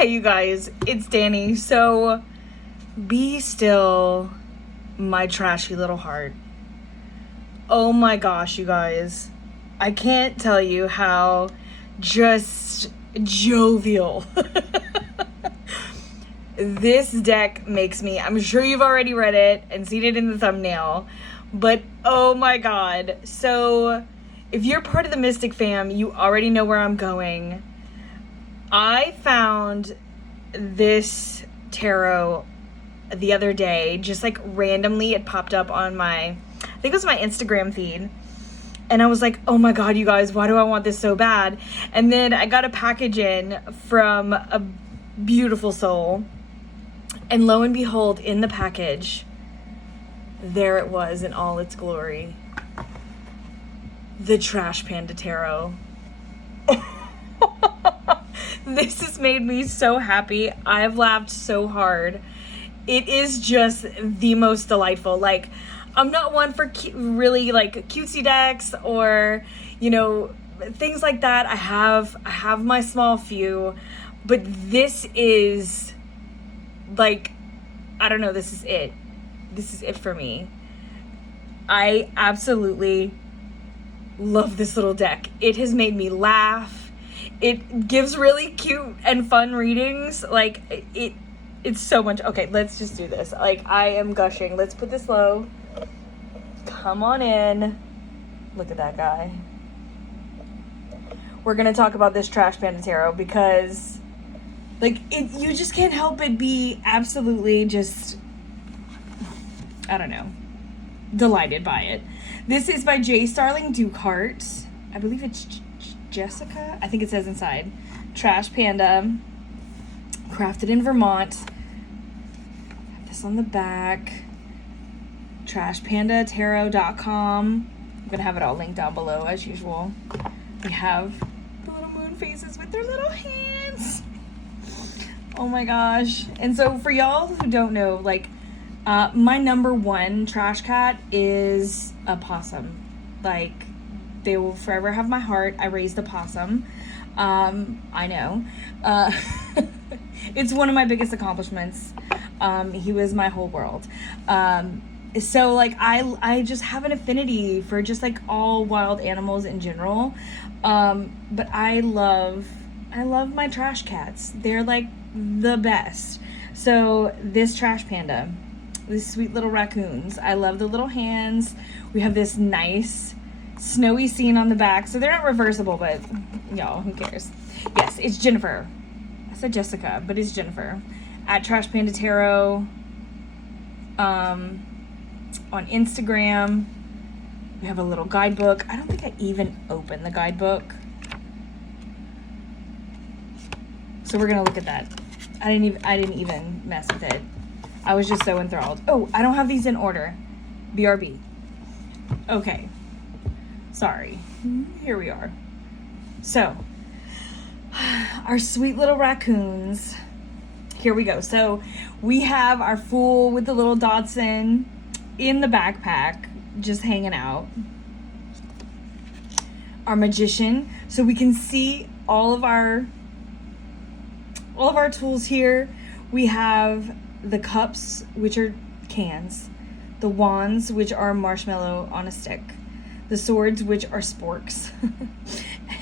Hey you guys, it's Dani. So be still, my trashy little heart. Oh my gosh, you guys. I can't tell you how just jovial this deck makes me. I'm sure you've already read it and seen it in the thumbnail, but oh my god. So if you're part of the Mystic fam, you already know where I'm going. I found this tarot the other day, just like randomly it popped up on my, I think it was my Instagram feed. And I was like, oh my god, you guys, why do I want this so bad? And then I got a package in from a beautiful soul. And lo and behold, in the package, there it was in all its glory. The Trash Panda Tarot. This has made me so happy. I've laughed so hard. It is just the most delightful. Like, I'm not one for really like cutesy decks or, you know, things like that. I have my small few, but this is like, I don't know, this is it. This is it for me. I absolutely love this little deck. It has made me laugh. It gives really cute and fun readings. Like, it's so much. Okay, let's just do this. Like, I am gushing. Let's put this low. Come on in. Look at that guy. We're gonna talk about this Trash Panda Tarot because, like, you just can't help but be absolutely just, I don't know, delighted by it. This is by J. Starling Dukehart. I believe it's Jessica. I think it says inside. Trash Panda. Crafted in Vermont. Have this on the back. TrashPandaTarot.com. I'm gonna have it all linked down below as usual. We have the little moon faces with their little hands. Oh my gosh. And so for y'all who don't know, like, my number one trash cat is a possum. Like, they will forever have my heart. I raised a possum. I know. It's one of my biggest accomplishments. He was my whole world. So like I just have an affinity for just like all wild animals in general. But I love my trash cats. They're like the best. So this trash panda, these sweet little raccoons. I love the little hands. We have this nice snowy scene on the back. So they're not reversible, but y'all, who cares? Yes, it's Jennifer. I said Jessica, but it's Jennifer. At Trash Panda Tarot. On Instagram. We have a little guidebook. I don't think I even opened the guidebook. So we're gonna look at that. I didn't even mess with it. I was just so enthralled. Oh, I don't have these in order. BRB. Okay. Sorry. Here we are. So, our sweet little raccoons. Here we go. So, we have our fool with the little Dachshund in the backpack, just hanging out. Our magician. So we can see all of our tools here. We have the cups, which are cans. The wands, which are marshmallow on a stick. The swords, which are sporks.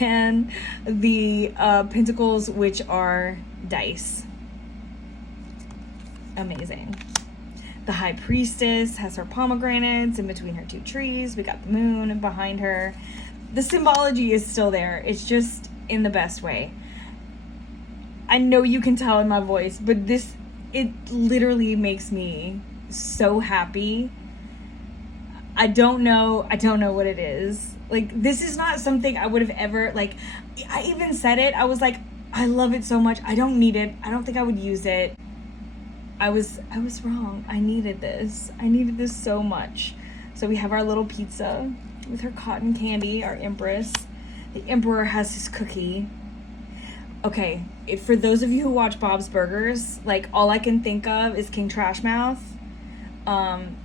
And the pentacles, which are dice. Amazing. The high priestess has her pomegranates in between her two trees. We got the moon behind her. The symbology is still there. It's just in the best way. I know you can tell in my voice, but it literally makes me so happy. I don't know what it is. Like, this is not something I would have ever, like, I even said it. I was like, I love it so much. I don't need it. I don't think I would use it. I was wrong. I needed this. I needed this so much. So we have our little pizza with her cotton candy, our empress. The emperor has his cookie. Okay, for those of you who watch Bob's Burgers, like, all I can think of is King Trashmouth,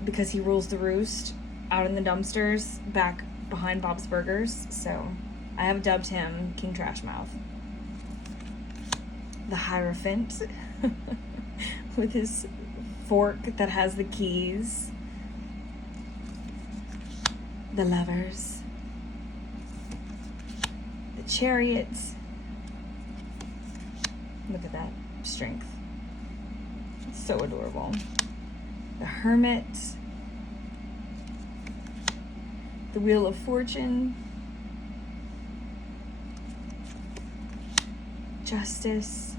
because he rules the roost out in the dumpsters back behind Bob's Burgers. So I have dubbed him King Trashmouth. The Hierophant with his fork that has the keys. The Lovers. The Chariot. Look at that strength. It's so adorable. The Hermit. The Wheel of Fortune. Justice.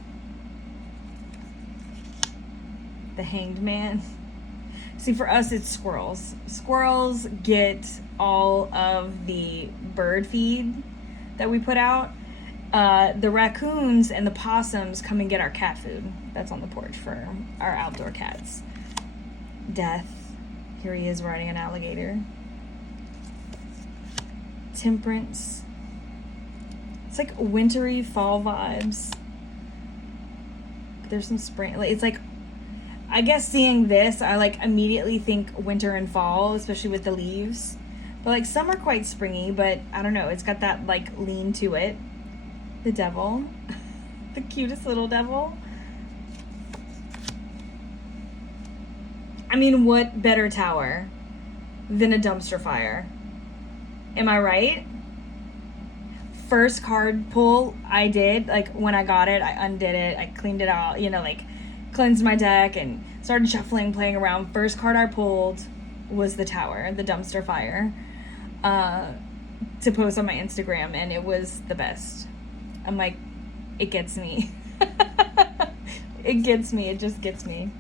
The Hanged Man. See, for us, it's squirrels. Squirrels get all of the bird feed that we put out. The raccoons and the possums come and get our cat food. That's on the porch for our outdoor cats. Death. Here he is riding an alligator. Temperance. It's like wintry fall vibes. There's some spring. It's like, I guess seeing this, I like immediately think winter and fall, especially with the leaves. But like some are quite springy, but I don't know. It's got that like lean to it. The Devil. The cutest little devil. I mean, what better tower than a dumpster fire? Am I right? First card pull I did, like when I got it, I undid it, I cleaned it out, you know, like cleansed my deck and started shuffling, playing around. First card I pulled was the tower, the dumpster fire, to post on my Instagram, and it was the best. I'm like, it gets me. It gets me, it just gets me.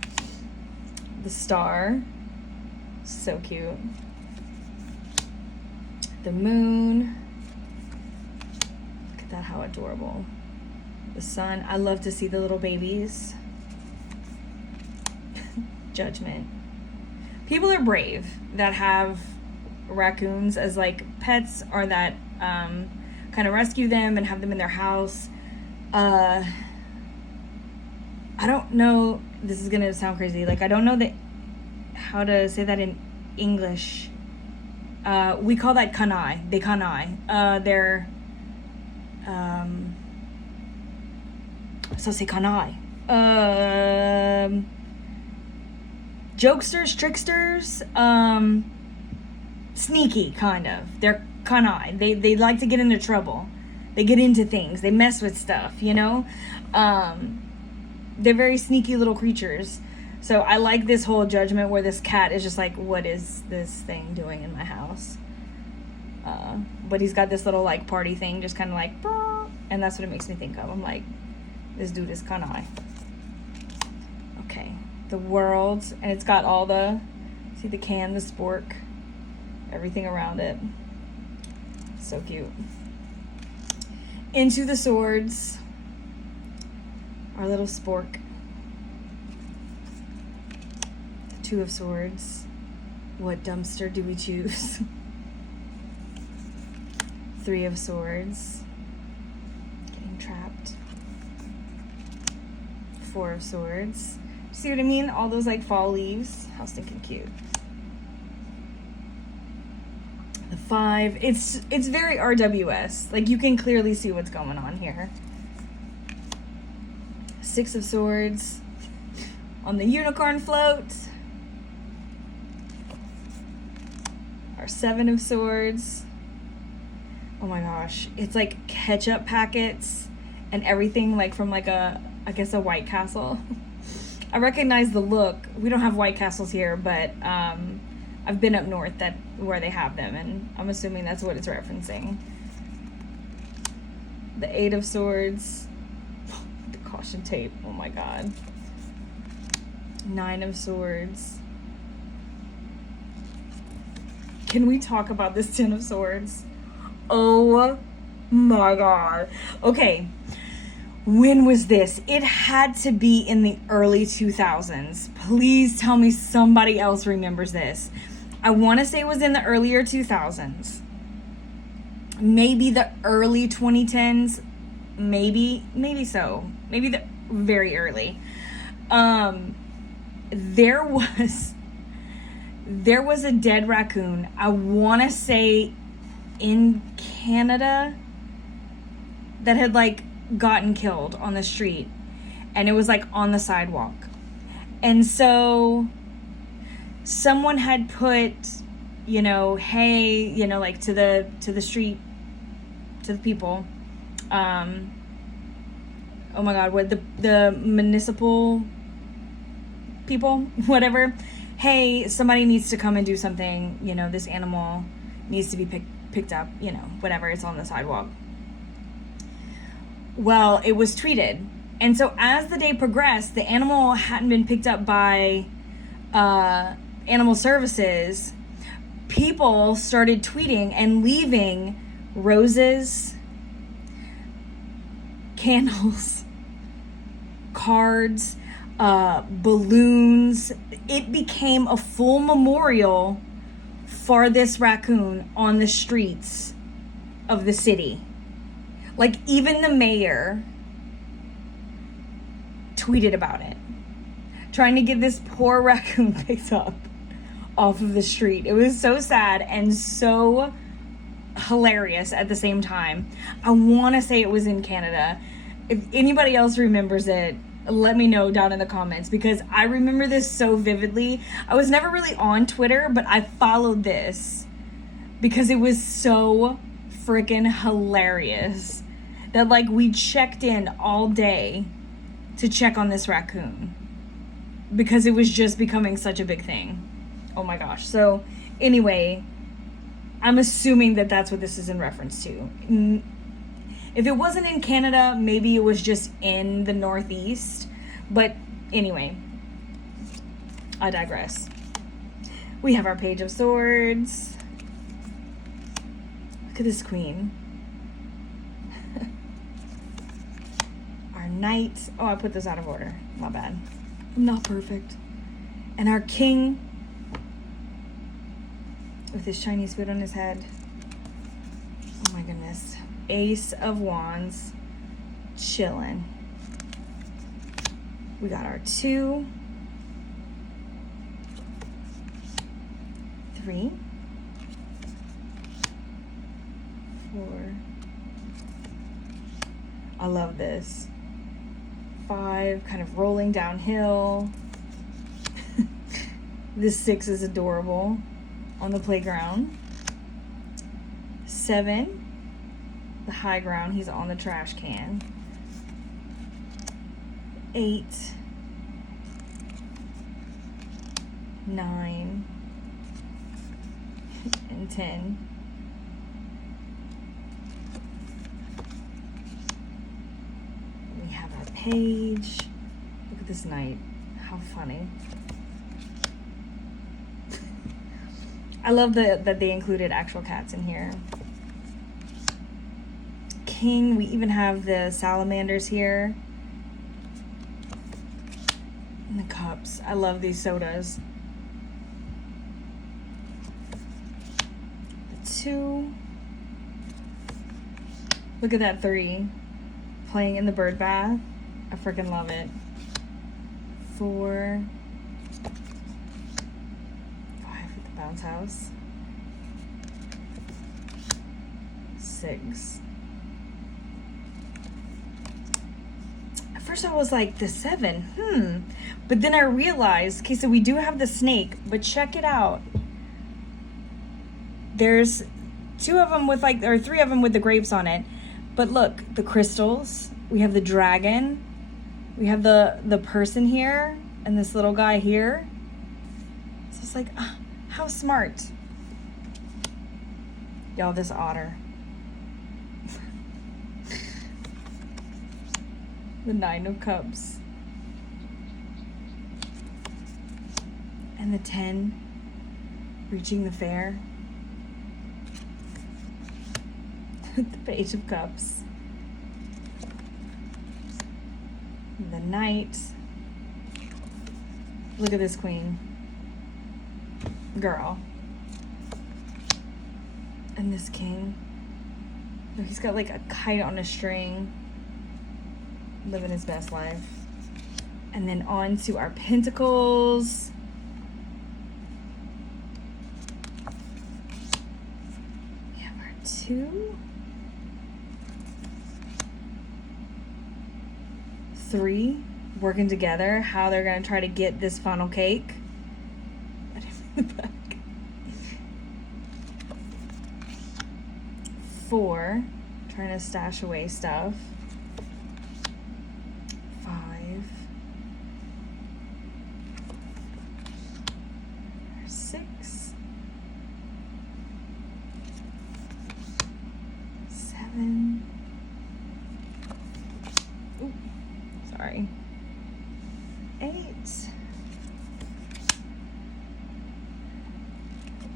The Star, so cute. The Moon. Look at that, how adorable. The Sun. I love to see the little babies. Judgment. People are brave that have raccoons as like pets, or that kind of rescue them and have them in their house. I don't know, this is gonna sound crazy, like I don't know how to say that in English. We call that kanai. They kanai. They're so say kanai. Jokesters, tricksters, sneaky kind of. They're kanai. They like to get into trouble. They get into things. They mess with stuff, you know? They're very sneaky little creatures. So I like this whole Judgment where this cat is just like, what is this thing doing in my house? But he's got this little like party thing, just kind of like, and that's what it makes me think of. I'm like, this dude is kanai. Okay, the World, and it's got all the, see the can, the spork, everything around it. So cute. Into the Swords, our little spork. The Two of Swords. What dumpster do we choose? Three of Swords. Getting trapped. Four of Swords. See what I mean? All those like fall leaves. How stinking cute. The Five. It's very RWS. Like you can clearly see what's going on here. Six of Swords. On the unicorn float. Our Seven of Swords. Oh my gosh. It's like ketchup packets and everything, like from like a, I guess a White Castle. I recognize the look. We don't have White Castles here, but I've been up north where they have them, and I'm assuming that's what it's referencing. The Eight of Swords. The caution tape. Oh my god. Nine of Swords. Can we talk about this Ten of Swords? Oh my god. Okay. When was this? It had to be in the early 2000s. Please tell me somebody else remembers this. I want to say it was in the earlier 2000s. Maybe the early 2010s. Maybe so. Maybe the very early. There was a dead raccoon. I want to say in Canada that had like gotten killed on the street, and it was like on the sidewalk. And so someone had put, you know, hey, you know, like to the street, to the people, oh my God, what the municipal people, whatever, hey, somebody needs to come and do something, you know, this animal needs to be picked up, you know, whatever, it's on the sidewalk. Well, it was treated. And so as the day progressed, the animal hadn't been picked up by animal services. People started tweeting and leaving roses, candles, cards, balloons. It became a full memorial for this raccoon on the streets of the city. Like, even the mayor tweeted about it, trying to get this poor raccoon picked up off of the street. It was so sad and so hilarious at the same time. I want to say it was in Canada. If anybody else remembers it, let me know down in the comments, because I remember this so vividly. I was never really on Twitter, but I followed this because it was so freaking hilarious that, like, we checked in all day to check on this raccoon because it was just becoming such a big thing. Oh my gosh. So anyway, I'm assuming that that's what this is in reference to. If it wasn't in Canada, maybe it was just in the Northeast. But anyway, I digress. We have our Page of Swords. Look at this queen. Our Knight. Oh, I put this out of order. My bad. I'm not perfect. And our King with his Chinese food on his head. Oh my goodness. Ace of Wands, chilling. We got our 2, 3, 4. I love this. 5, kind of rolling downhill. This 6 is adorable. On the playground. 7, the high ground, he's on the trash can. 8, 9, and 10. We have our page. Look at this knight. How funny. I love that they included actual cats in here. King, we even have the salamanders here. And the cups. I love these sodas. The 2. Look at that 3. Playing in the bird bath. I freaking love it. 4. Bounce house. 6. At first I was like, the 7, but then I realized, okay, so we do have the snake, but check it out. There's 2 of them with like, or 3 of them with the grapes on it, but look, the crystals, we have the dragon, we have the person here, and this little guy here. So it's like, how smart. Y'all, this otter. The 9 of Cups. And the 10, reaching the fair. The Page of Cups. The Knight. Look at this queen. Girl. And this king. He's got like a kite on a string. Living his best life. And then on to our pentacles. We have our 2. 3. working together, how they're going to try to get this funnel cake. 4, trying to stash away stuff. 5. 6. 7. Ooh, sorry. 8.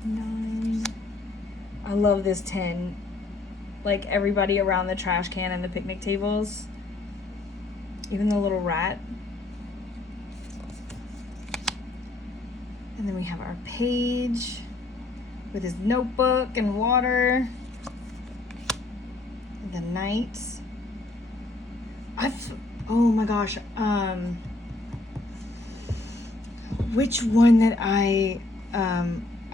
9. I love this 10. Like everybody around the trash can and the picnic tables. Even the little rat. And then we have our page with his notebook and water. The knight. Oh my gosh. Which one that I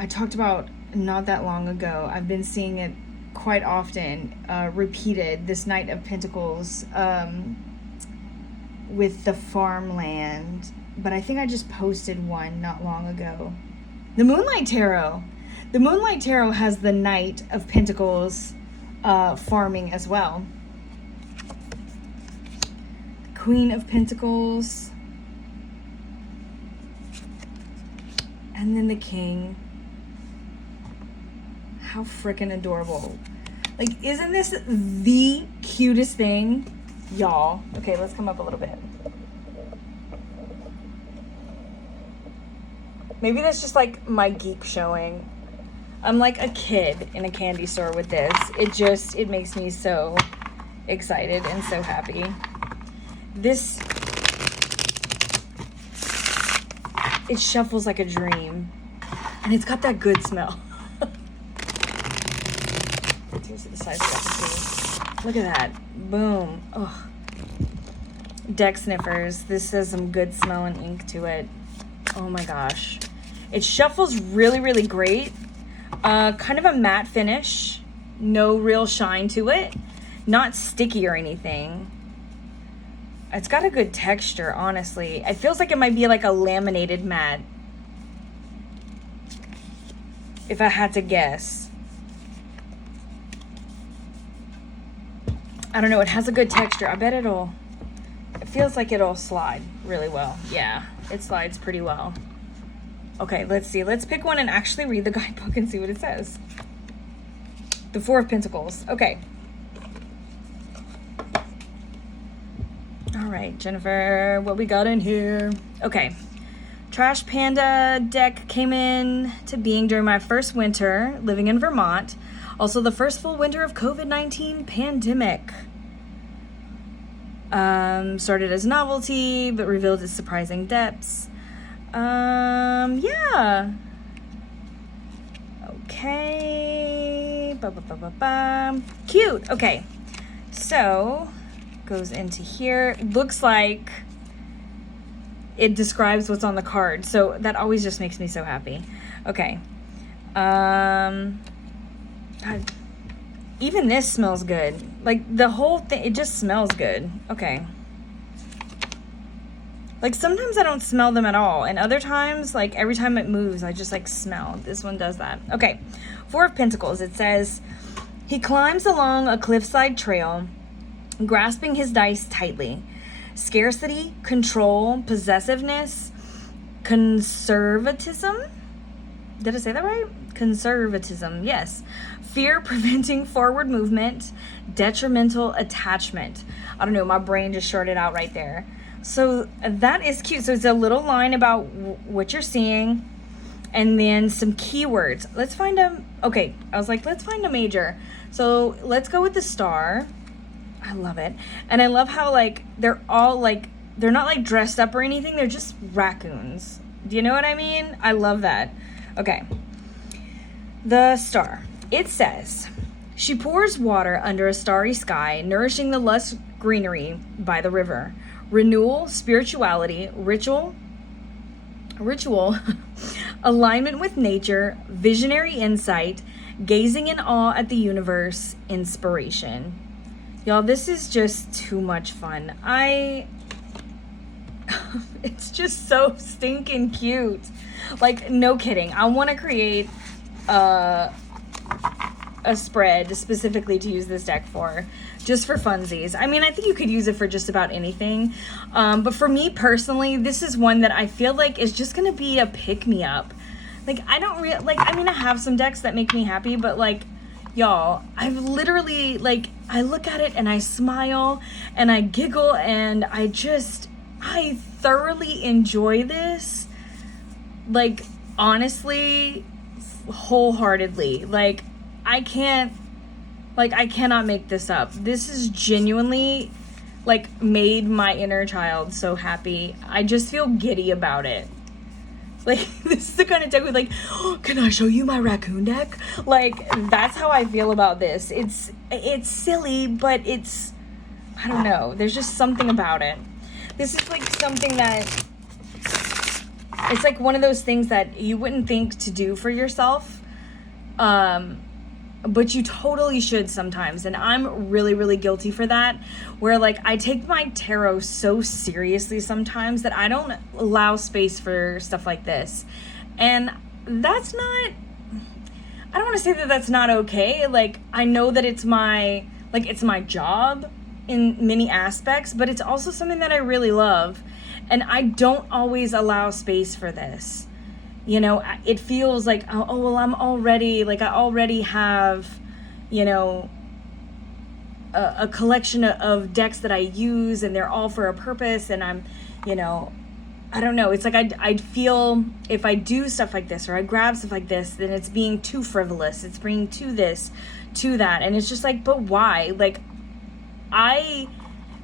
talked about not that long ago. I've been seeing it quite often, repeated, this Knight of Pentacles with the farmland, but I think I just posted one not long ago. The Moonlight Tarot. The Moonlight Tarot has the Knight of Pentacles farming as well. Queen of Pentacles. And then the King. How freaking adorable. Like, isn't this the cutest thing? Y'all. Okay, let's come up a little bit. Maybe that's just like my geek showing. I'm like a kid in a candy store with this. It makes me so excited and so happy. This, it shuffles like a dream. And it's got that good smell. These are the size of. Look at that. Boom. Oh. Deck sniffers. This has some good smelling ink to it. Oh my gosh. It shuffles really, really great. Kind of a matte finish. No real shine to it. Not sticky or anything. It's got a good texture, honestly. It feels like it might be like a laminated matte. If I had to guess. I don't know, it has a good texture. I bet it feels like it'll slide really well. Yeah, it slides pretty well. Okay, let's see. Let's pick one and actually read the guidebook and see what it says. The 4 of Pentacles. Okay. All right, Jennifer, what we got in here? Okay. Trash Panda deck came in to being during my first winter living in Vermont. Also, the first full winter of COVID-19 pandemic. Started as novelty, but revealed its surprising depths. Yeah. Okay. Cute. Okay. So, goes into here. Looks like it describes what's on the card. So, that always just makes me so happy. Okay. Even this smells good. Like, the whole thing, it just smells good. Okay. Like, sometimes I don't smell them at all. And other times, like, every time it moves, I just, like, smell. This one does that. Okay. 4 of Pentacles. It says, he climbs along a cliffside trail, grasping his dice tightly. Scarcity, control, possessiveness, conservatism. Did I say that right? Conservatism, yes. Fear preventing forward movement, detrimental attachment. I don't know, my brain just shorted out right there. So that is cute. So it's a little line about what you're seeing and then some keywords. Let's find okay, I was like, let's find a major. So let's go with the star. I love it. And I love how, like, they're all, like, they're not, like, dressed up or anything. They're just raccoons. Do you know what I mean? I love that. Okay. The star. It says, she pours water under a starry sky, nourishing the lush greenery by the river. Renewal, spirituality, ritual, alignment with nature, visionary insight, gazing in awe at the universe, inspiration. Y'all, this is just too much fun. It's just so stinking cute. Like, no kidding. I want to create a spread specifically to use this deck for, just for funsies. I mean, I think you could use it for just about anything. But for me personally, this is one that I feel like is just going to be a pick-me-up. Like, I don't like, I mean, I have some decks that make me happy, but like, y'all, I've literally, like, I look at it and I smile and I giggle and I thoroughly enjoy this. Like, honestly, wholeheartedly. Like, I cannot make this up. This is genuinely, like, made my inner child so happy. I just feel giddy about it. Like, this is the kind of deck with, like, oh, can I show you my raccoon deck? Like, that's how I feel about this. It's silly, but it's, I don't know. There's just something about it. This is, like, something that, it's, like, one of those things that you wouldn't think to do for yourself. But you totally should sometimes. And I'm really, really guilty for that. Where, like, I take my tarot so seriously sometimes that I don't allow space for stuff like this. And that's not, I don't want to say that that's not okay. Like, I know that it's my job in many aspects, but it's also something that I really love. And I don't always allow space for this. You know, it feels like, oh, well, I already have, you know, a collection of decks that I use and they're all for a purpose. And I'm, you know, I don't know. It's like I'd feel if I do stuff like this or I grab stuff like this, then it's being too frivolous. It's bringing to this, to that. And it's just like, but why? Like,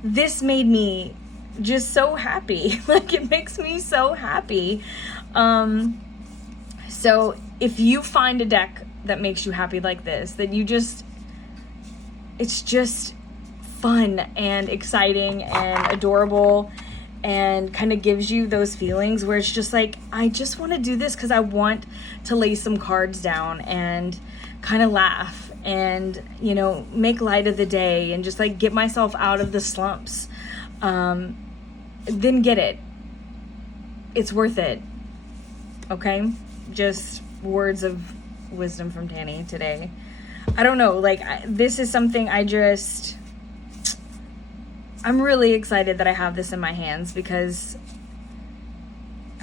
this made me just so happy. Like, it makes me so happy. So if you find a deck that makes you happy like this, that it's just fun and exciting and adorable and kind of gives you those feelings where it's just like, I just want to do this because I want to lay some cards down and kind of laugh and, you know, make light of the day and just like get myself out of the slumps. Then get it. It's worth it. Okay? Just words of wisdom from Dani today. I don't know, like, this is something I'm really excited that I have this in my hands because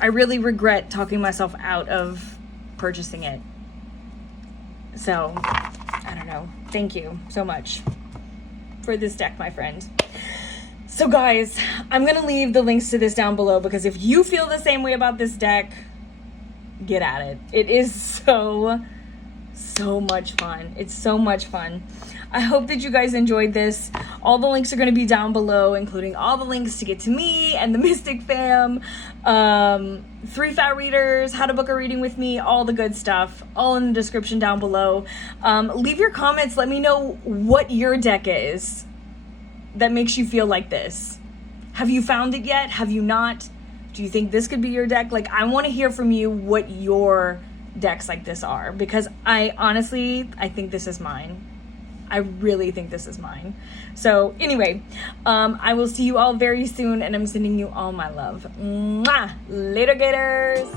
I really regret talking myself out of purchasing it. So, I don't know. Thank you so much for this deck, my friend. So guys, I'm going to leave the links to this down below because if you feel the same way about this deck, get at it. It is so much fun. It's so much fun. I hope that you guys enjoyed this. All the links are going to be down below, including all the links to get to me and the Mystic fam, 3 fat readers, how to book a reading with me, all the good stuff, all in the description down below. Leave your comments. Let me know what your deck is that makes you feel like this. Have you found it yet? Have you not? Do you think this could be your deck? Like, I want to hear from you what your decks like this are, because I think this is mine. I really think this is mine. So anyway, I will see you all very soon, and I'm sending you all my love. Mwah! Later, gators.